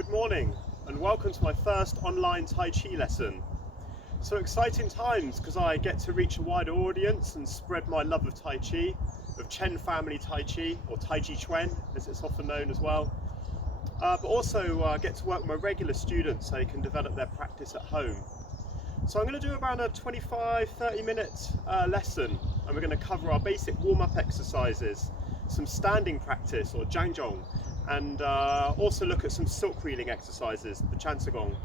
Good morning and welcome to my first online Tai Chi lesson. So exciting times because I get to reach a wider audience and spread my love of Tai Chi, of Chen family Tai Chi, or Taijiquan as it's often known as well. But also get to work with my regular students so they can develop their practice at home. So I'm going to do around a 25-30 minute lesson, and we're going to cover our basic warm-up exercises, some standing practice or jiangjong, and also look at some silk reeling exercises, the Chan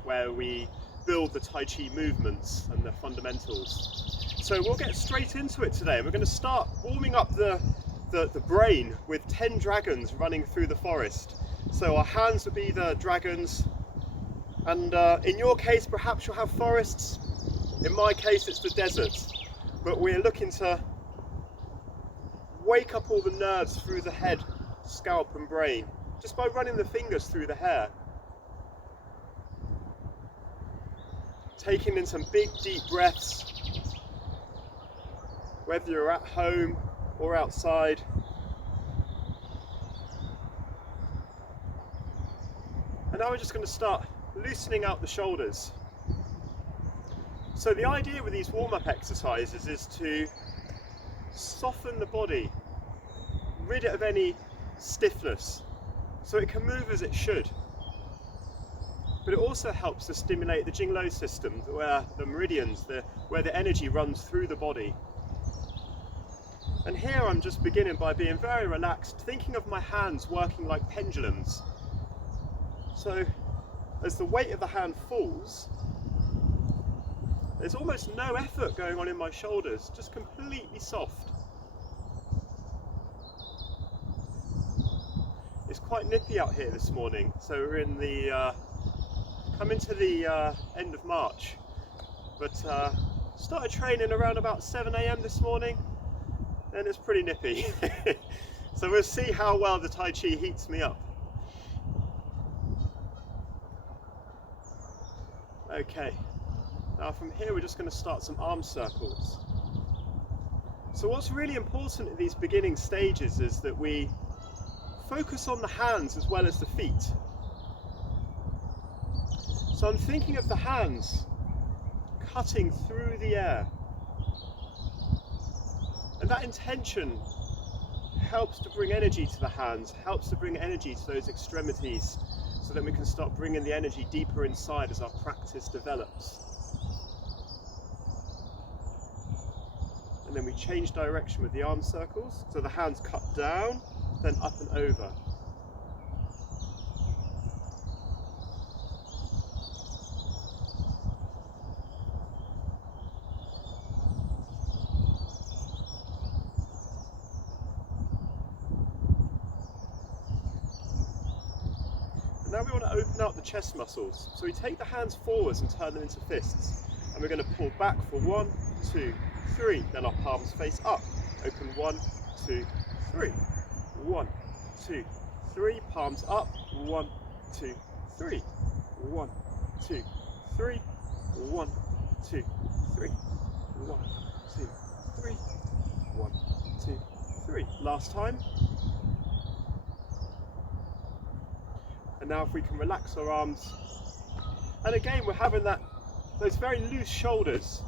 where we build the Tai Chi movements and the fundamentals. So we'll get straight into it today. We're going to start warming up the brain with 10 dragons running through the forest. So our hands will be the dragons, and in your case perhaps you'll have forests. In my case it's the desert, but we're looking to wake up all the nerves through the head, scalp and brain just by running the fingers through the hair. Taking in some big deep breaths, whether you're at home or outside. And now we're just going to start loosening out the shoulders. So the idea with these warm-up exercises is to soften the body, rid it of any stiffness, so it can move as it should. But it also helps to stimulate the Jinglo system, where the meridians, where the energy runs through the body. And here I'm just beginning by being very relaxed, thinking of my hands working like pendulums. So as the weight of the hand falls, there's almost no effort going on in my shoulders, just completely soft. It's quite nippy out here this morning, so we're in the coming to the end of March, but started training around about 7 AM this morning, and it's pretty nippy. So we'll see how well the Tai Chi heats me up. Okay, now from here we're just going to start some arm circles. So what's really important in these beginning stages is that we focus on the hands as well as the feet. So I'm thinking of the hands cutting through the air. And that intention helps to bring energy to the hands, helps to bring energy to those extremities, so that we can start bringing the energy deeper inside as our practice develops. And then we change direction with the arm circles, so the hands cut down, then up and over. And now we want to open up the chest muscles. So we take the hands forwards and turn them into fists. And we're going to pull back for 1, 2, 3. Then our palms face up. Open 1, 2, 3. 1, 2, 3, palms up, 1, 2, 3, 1, 2, 3, 1, 2, 3, 1, 2, 3, 1, 2, 3. Last time. And now if we can relax our arms, and again we're having those very loose shoulders,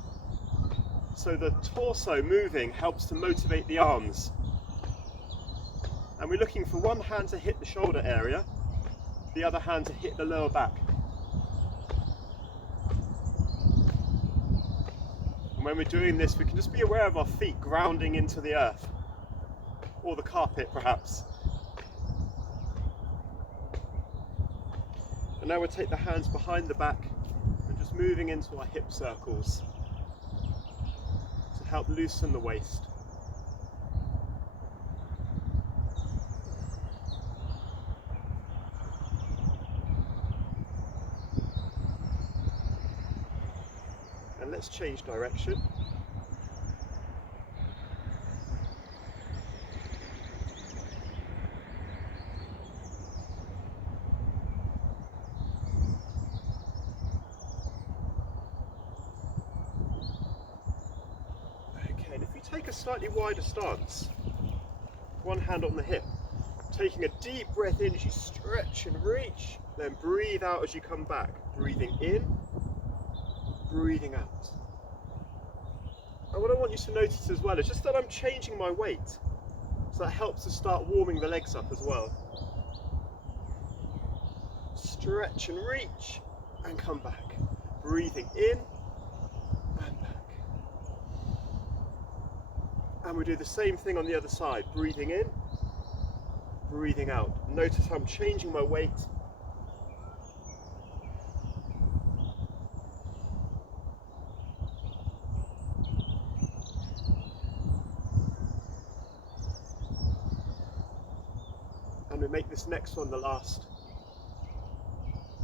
so the torso moving helps to motivate the arms. And we're looking for one hand to hit the shoulder area, the other hand to hit the lower back. And when we're doing this, we can just be aware of our feet grounding into the earth, or the carpet perhaps. And now we'll take the hands behind the back and just moving into our hip circles to help loosen the waist. And let's change direction. Okay, and if you take a slightly wider stance, one hand on the hip, Taking a deep breath in as you stretch and reach, then breathe out as you come back. Breathing in, breathing out. And what I want you to notice as well is just that I'm changing my weight. So that helps to start warming the legs up as well. Stretch and reach and come back. Breathing in and back. And we do the same thing on the other side. Breathing in, breathing out. Notice how I'm changing my weight. And we make this next one the last.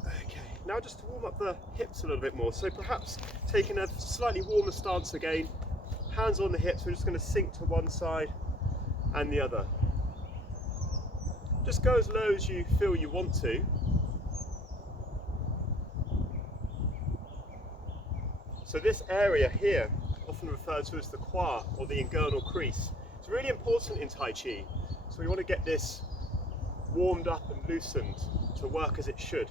Okay, now just to warm up the hips a little bit more. So perhaps taking a slightly warmer stance again. Hands on the hips, we're just going to sink to one side and the other. Just go as low as you feel you want to. So this area here, often referred to as the quad or the inguinal crease, it's really important in Tai Chi. So we want to get this warmed up and loosened to work as it should.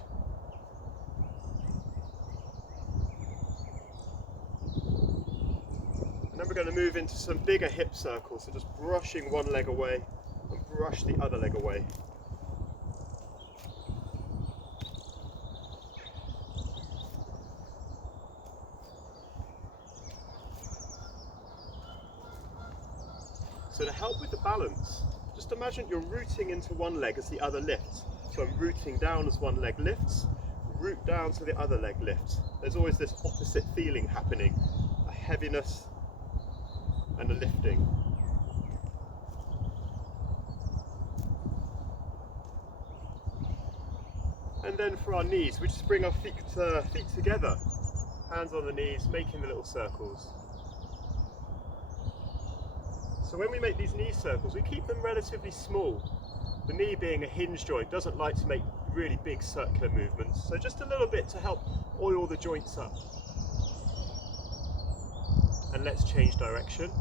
And then we're going to move into some bigger hip circles, so just brushing one leg away and brush the other leg away. So to help with the balance, just imagine you're rooting into one leg as the other lifts. So I'm rooting down as one leg lifts, root down so the other leg lifts. There's always this opposite feeling happening, a heaviness and a lifting. And then for our knees, we just bring our feet together, hands on the knees, making the little circles. So when we make these knee circles, we keep them relatively small. The knee being a hinge joint doesn't like to make really big circular movements, so just a little bit to help oil the joints up. And let's change direction.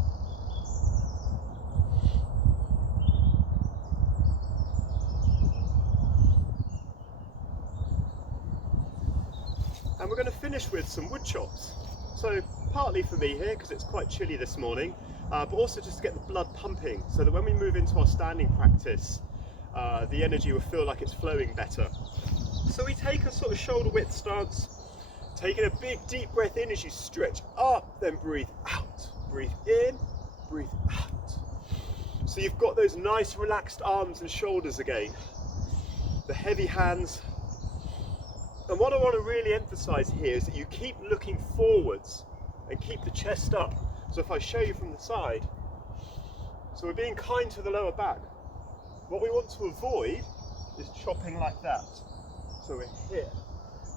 And we're going to finish with some wood chops. So partly for me here, because it's quite chilly this morning, but also just to get the blood pumping, so that when we move into our standing practice, the energy will feel like it's flowing better. So we take a sort of shoulder width stance, taking a big deep breath in as you stretch up, then breathe out. Breathe in, breathe out. So you've got those nice relaxed arms and shoulders again, the heavy hands. And what I want to really emphasize here is that you keep looking forwards and keep the chest up. So if I show you from the side, so we're being kind to the lower back. What we want to avoid is chopping like that. So we're here.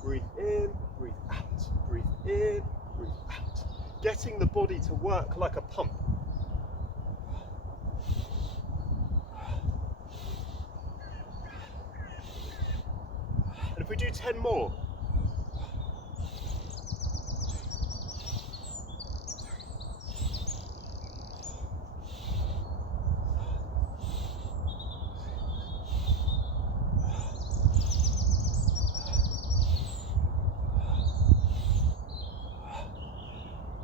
Breathe in, breathe out. Breathe in, breathe out. Getting the body to work like a pump. And if we do 10 more.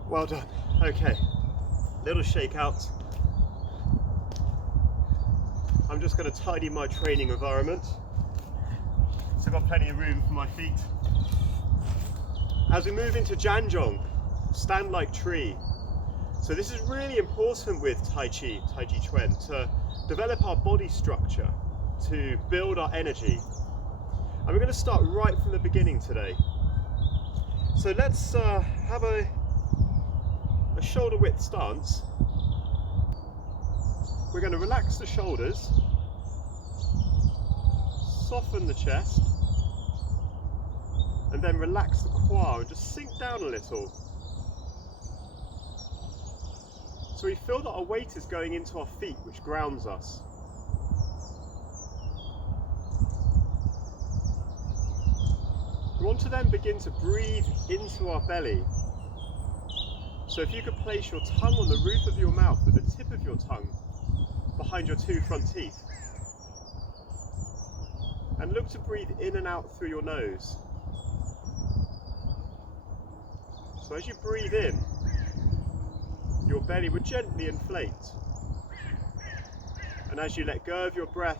Well done. Okay, little shake out. I'm just going to tidy my training environment. So I've got plenty of room for my feet. As we move into Janzhong, stand like tree. So this is really important with Taijiquan, to develop our body structure, to build our energy. And we're going to start right from the beginning today. So let's have a shoulder width stance. We're going to relax the shoulders, soften the chest, and then relax the quad and just sink down a little. So we feel that our weight is going into our feet, which grounds us. We want to then begin to breathe into our belly. So if you could place your tongue on the roof of your mouth with the tip of your tongue behind your two front teeth. And look to breathe in and out through your nose. So as you breathe in, your belly would gently inflate. And as you let go of your breath,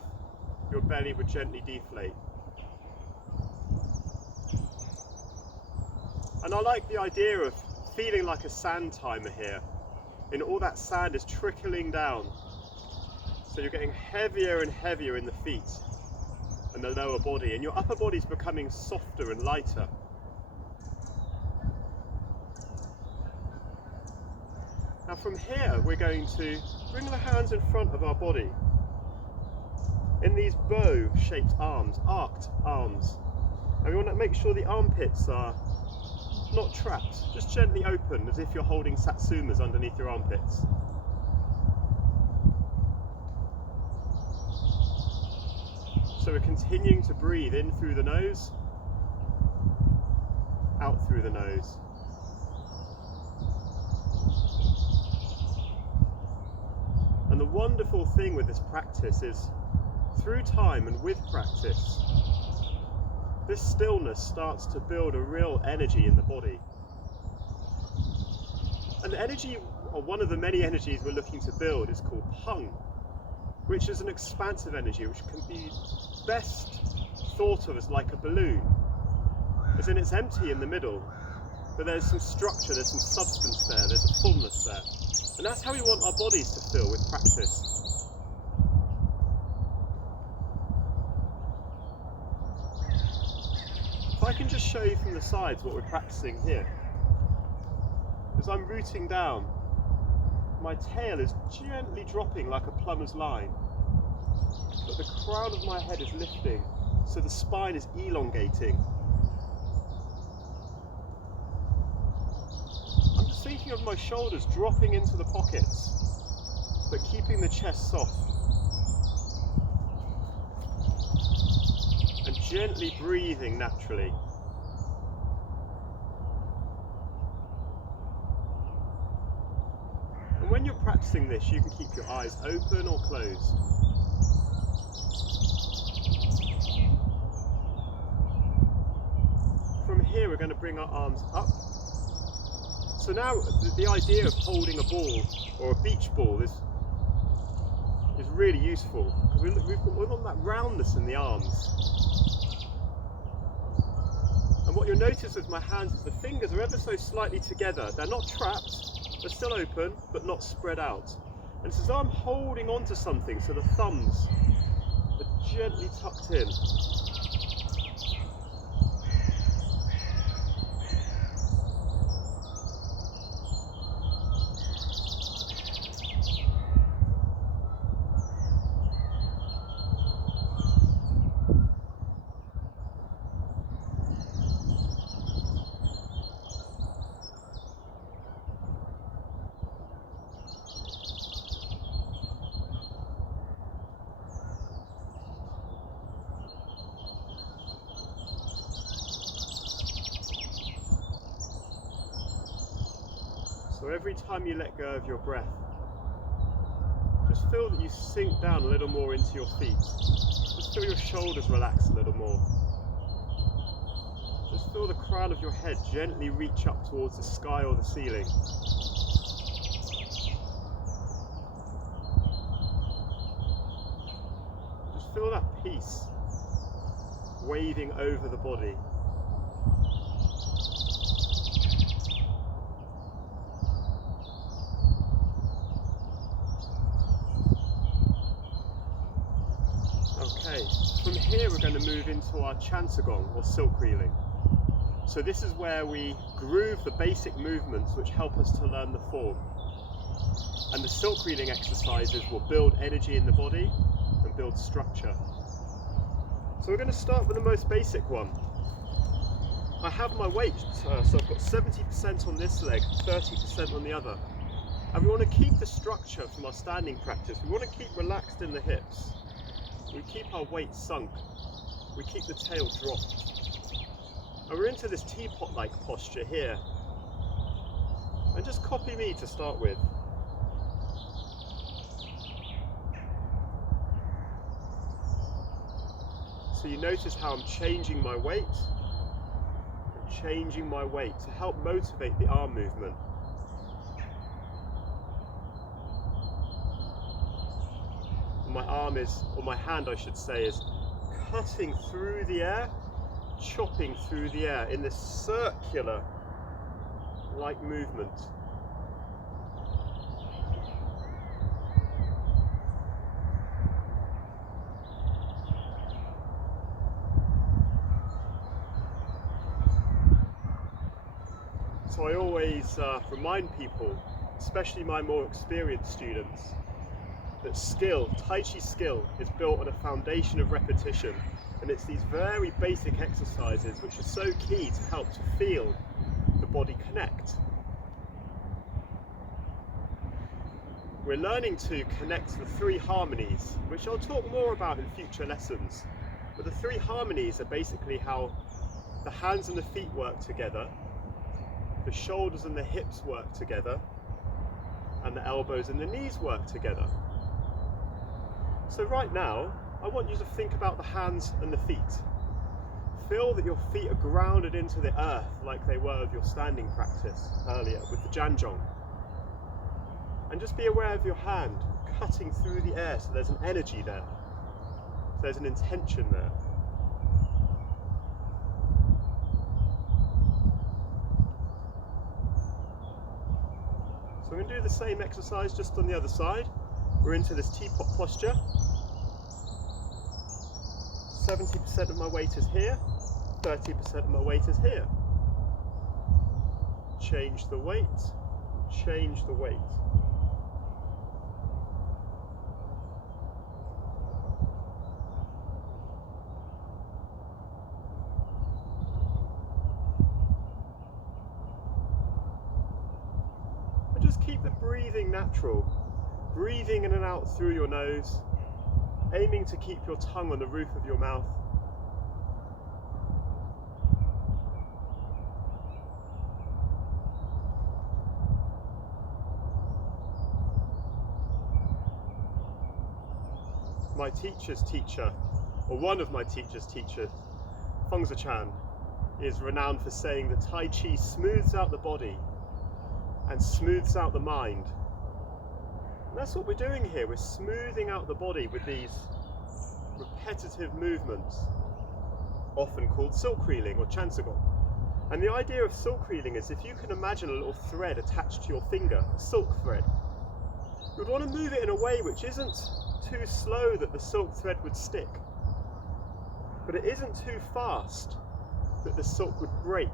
your belly would gently deflate. And I like the idea of feeling like a sand timer here. And all that sand is trickling down. So you're getting heavier and heavier in the feet and the lower body, and your upper body is becoming softer and lighter. Now from here, we're going to bring the hands in front of our body in these bow-shaped arms, arced arms. And we want to make sure the armpits are not trapped, just gently open, as if you're holding satsumas underneath your armpits. So we're continuing to breathe in through the nose, out through the nose. And the wonderful thing with this practice is, through time and with practice, this stillness starts to build a real energy in the body. And the energy, or one of the many energies we're looking to build, is called hung, which is an expansive energy, which can be best thought of as like a balloon, as in it's empty in the middle, but there's some structure, there's some substance there, there's a fullness there. And that's how we want our bodies to feel with practice. If I can just show you from the sides what we're practicing here. As I'm rooting down, my tail is gently dropping like a plumber's line, but the crown of my head is lifting, so the spine is elongating. I'm just thinking of my shoulders dropping into the pockets, but keeping the chest soft. And gently breathing naturally. And when you're practicing this, you can keep your eyes open or closed. From here, we're going to bring our arms up. So now the idea of holding a ball or a beach ball is really useful, because we've got that roundness in the arms. And what you'll notice with my hands is the fingers are ever so slightly together. They're not trapped, they're still open, but not spread out. And it's as though I'm holding on to something, so the thumbs are gently tucked in. So every time you let go of your breath, just feel that you sink down a little more into your feet. Just feel your shoulders relax a little more. Just feel the crown of your head gently reach up towards the sky or the ceiling. Just feel that peace waving over the body. Okay, from here we're going to move into our Chantigong, or silk reeling. So this is where we groove the basic movements which help us to learn the form. And the silk reeling exercises will build energy in the body and build structure. So we're going to start with the most basic one. I have my weight, so I've got 70% on this leg, 30% on the other. And we want to keep the structure from our standing practice. We want to keep relaxed in the hips. We keep our weight sunk. We keep the tail dropped. And we're into this teapot-like posture here. And just copy me to start with. So you notice how I'm changing my weight to help motivate the arm movement. My arm is, or my hand I should say, is cutting through the air, chopping through the air in this circular like movement. So I always remind people, especially my more experienced students, that skill, Tai Chi skill, is built on a foundation of repetition, and it's these very basic exercises which are so key to help to feel the body connect. We're learning to connect the three harmonies, which I'll talk more about in future lessons. But the three harmonies are basically how the hands and the feet work together, the shoulders and the hips work together, and the elbows and the knees work together. So right now, I want you to think about the hands and the feet. Feel that your feet are grounded into the earth like they were with your standing practice earlier with the Janjong. And just be aware of your hand cutting through the air, so there's an energy there. So there's an intention there. So we're going to do the same exercise just on the other side. We're into this teapot posture. 70% of my weight is here, 30% of my weight is here. Change the weight, change the weight. And just keep the breathing natural. Breathing in and out through your nose, aiming to keep your tongue on the roof of your mouth. My teacher's teacher, or one of my teacher's teachers, Chen, is renowned for saying that Tai Chi smooths out the body and smooths out the mind. And that's what we're doing here. We're smoothing out the body with these repetitive movements, often called silk reeling or chansagong. And the idea of silk reeling is if you can imagine a little thread attached to your finger, a silk thread, you'd want to move it in a way which isn't too slow that the silk thread would stick, but it isn't too fast that the silk would break.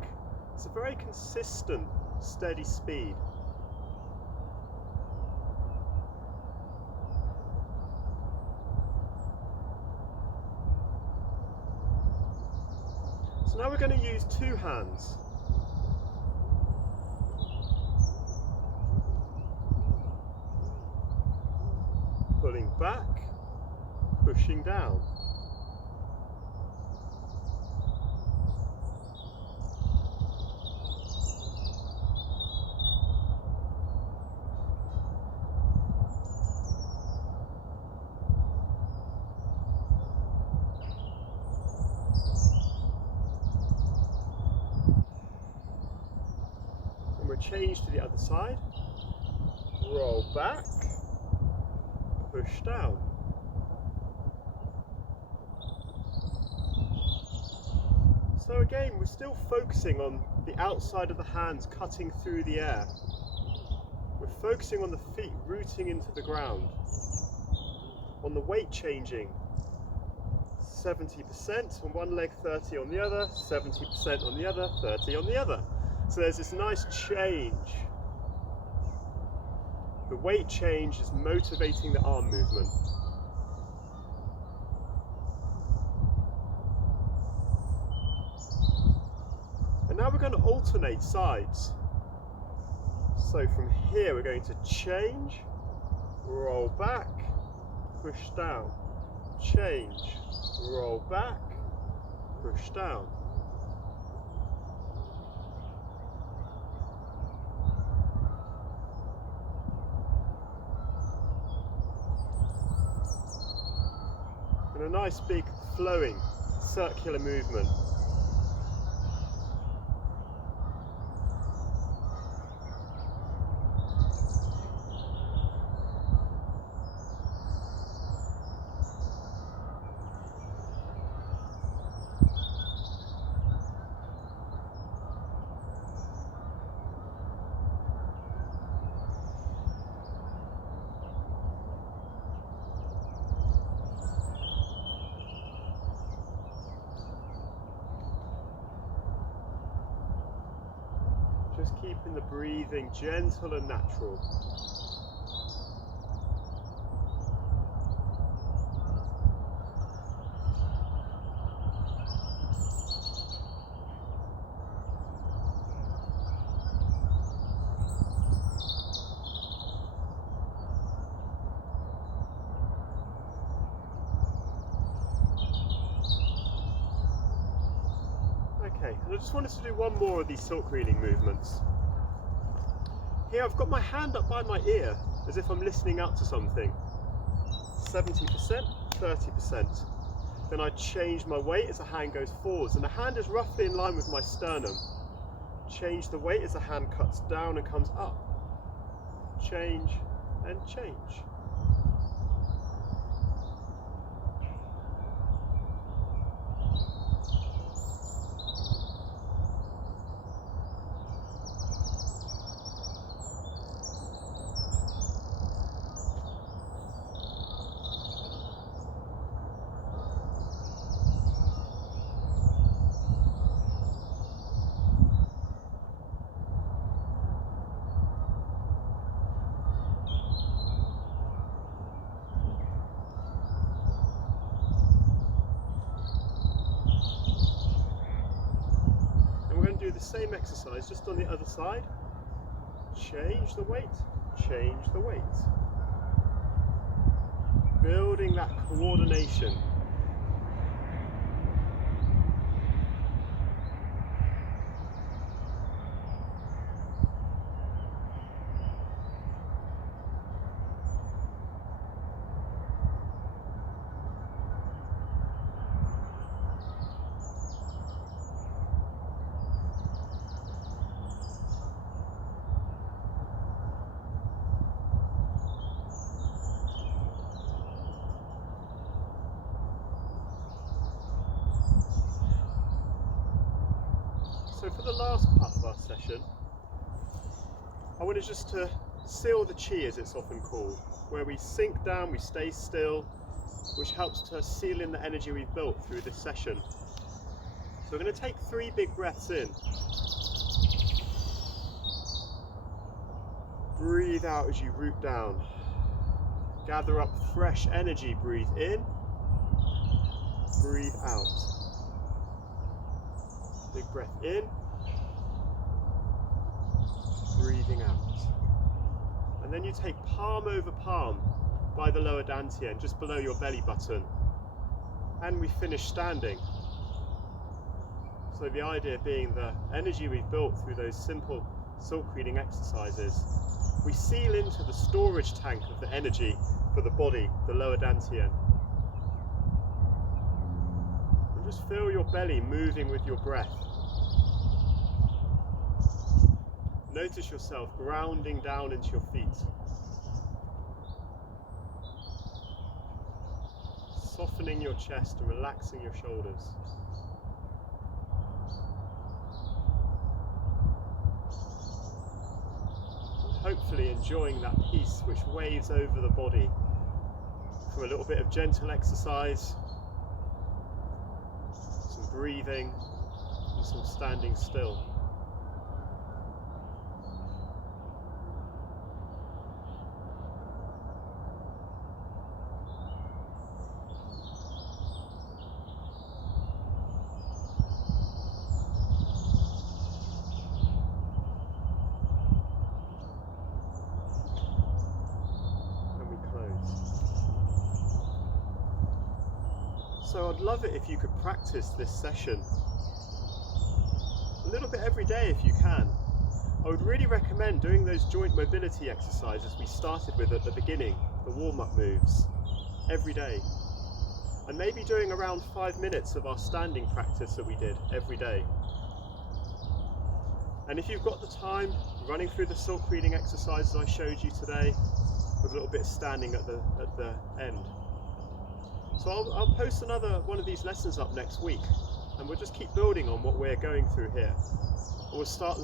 It's a very consistent, steady speed. So now we're going to use two hands. Pulling back, pushing down. Change to the other side, roll back, push down. So again, we're still focusing on the outside of the hands cutting through the air. We're focusing on the feet rooting into the ground, on the weight changing. 70% on one leg, 30 on the other, 70% on the other, 30 on the other. So there's this nice change. The weight change is motivating the arm movement. And now we're going to alternate sides. So from here we're going to change, roll back, push down, change, roll back, push down. And a nice big flowing circular movement. Just keeping the breathing gentle and natural. Okay, and I just wanted to do one more of these silk reading movements. Here I've got my hand up by my ear, as if I'm listening out to something. 70%, 30%. Then I change my weight as the hand goes forwards, and the hand is roughly in line with my sternum. Change the weight as the hand cuts down and comes up. Change and change. Do the same exercise just on the other side. Change the weight, change the weight. Building that coordination. So for the last part of our session, I wanted just to seal the chi, as it's often called, where we sink down, we stay still, which helps to seal in the energy we've built through this session. So we're going to take 3 big breaths in. Breathe out as you root down. Gather up fresh energy, breathe in, breathe out. Big breath in, breathing out. And then you take palm over palm by the lower dantian, just below your belly button. And we finish standing. So the idea being the energy we've built through those simple silk reading exercises, we seal into the storage tank of the energy for the body, the lower dantian. And just feel your belly moving with your breath. Notice yourself grounding down into your feet. Softening your chest and relaxing your shoulders. And hopefully enjoying that peace which waves over the body from a little bit of gentle exercise, some breathing and some standing still. So I'd love it if you could practice this session a little bit every day if you can. I would really recommend doing those joint mobility exercises we started with at the beginning, the warm-up moves, every day. and maybe doing around 5 minutes of our standing practice that we did every day. And if you've got the time, running through the silk reading exercises I showed you today, with a little bit of standing at the end. So I'll post another one of these lessons up next week, and we'll just keep building on what we're going through here. We'll start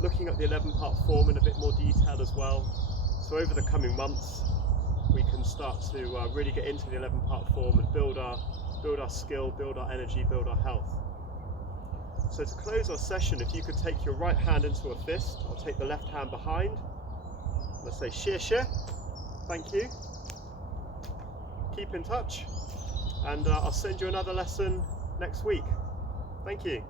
looking at the 11-part form in a bit more detail as well. So over the coming months, we can start to really get into the 11-part form and build our skill, build our energy, build our health. So to close our session, if you could take your right hand into a fist, I'll take the left hand behind. Let's say xie xie. Thank you. Keep in touch, and I'll send you another lesson next week. Thank you.